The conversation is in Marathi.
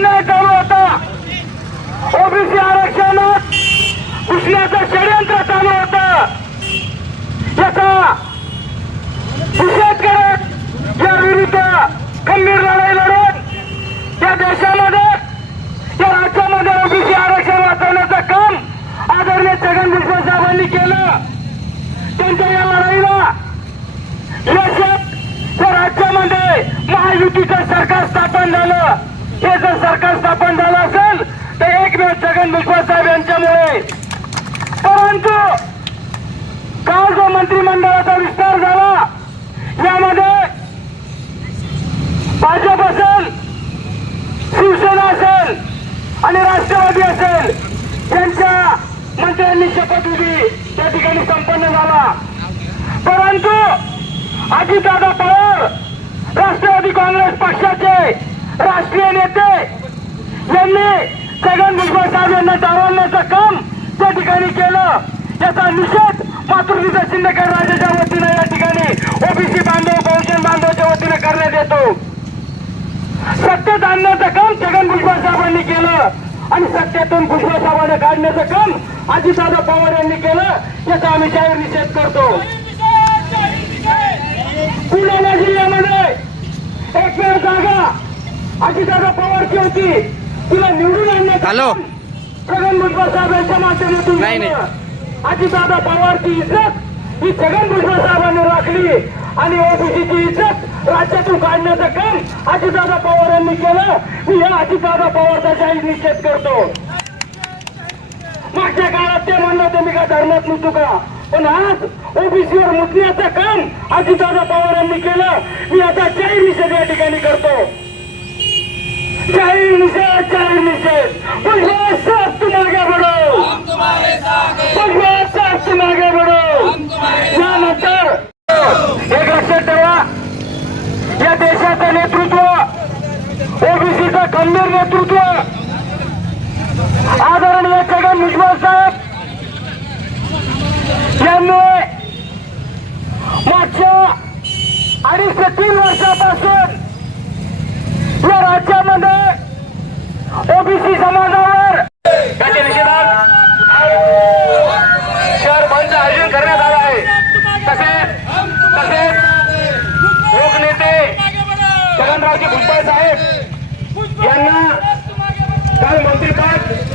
अन्याय चालू होता ओबीसी आरक्षणात घुसण्याचं षडयंत्र चालू होत. याचा करत या विरुद्ध खंबीर लढाई लढून या देशामध्ये या राज्यामध्ये ओबीसी आरक्षण वाचवण्याचं काम आदरणीय छगन भुजबळ साहेबांनी केलं. त्यांच्या या लढाईला यश या राज्यामध्ये महायुतीचं सरकार स्थापन झालं. हे जर छगन भुजबळ साहेब यांच्यामुळे. परंतु काल जो मंत्रिमंडळाचा विस्तार झाला यामध्ये भाजप असेल शिवसेना असेल आणि राष्ट्रवादी असेल यांच्या मंत्र्यांनी शपथविधी त्या ठिकाणी संपन्न झाला. परंतु अजितदादा पवार राष्ट्रवादी काँग्रेस पक्षाचे राष्ट्रीय नेते यांनी छगन भुजबळ साहेब यांना डावलण्याचं काम त्या ठिकाणी केलं. याचा निषेध मातृत्व शिंदेकर राजाच्या वतीनं या ठिकाणी ओबीसी बांधव बहुजन बांधवच्या वतीनं करण्यात येतो. सत्तेत आणण्याचं काम छगन भुजबळ साहेबांनी केलं आणि सत्तेतून भुजबळ साहेबांना काढण्याचं काम अजितदादा पवार यांनी केलं याचा आम्ही जाहीर निषेध करतो. बुलढाणा जिल्ह्यामध्ये एकमेव जागा अजितदादा पवारची होती. तिला निवडून आणण्याचं हॅलो. काम छगन भुजबळ साहेबांच्या माध्यमातून नाही. झालं. अजितदादा पवारची इज्जत ही छगन भुजबळ साहेबांनी राखली. आणि ओबीसीची इज्जत राज्यातून काढण्याचं काम अजितदादा पवार यांनी केलं. मी या अजितदादा पवारचा जाहीर निषेध करतो. मागच्या काळात ते म्हणलं होते मी का धर्मात नव्हतो का? पण आज ओबीसीवर मुसण्याचं काम अजितदादा पवार यांनी केलं. मी आता जाहीर निषेध या ठिकाणी करतो. चैन से बढ़िया साथ तुम आगे बढ़ो बढ़िया साथ तुम आगे बढ़ो यानंतर एक लक्षात ठेवा या देशाचं नेतृत्व ओबीसीचं खंबीर नेतृत्व आदरणीय छगन भुजबळ तीन वर्षापासून या राज्यामध्ये ओबीसी समाजावर! त्याच्या निषेधात शहर बंद आयोजन करण्यात आलं आहे. तसेच तसेच लोकनेते जगनरावजी भुजबळ साहेब यांना काल मंत्रिपद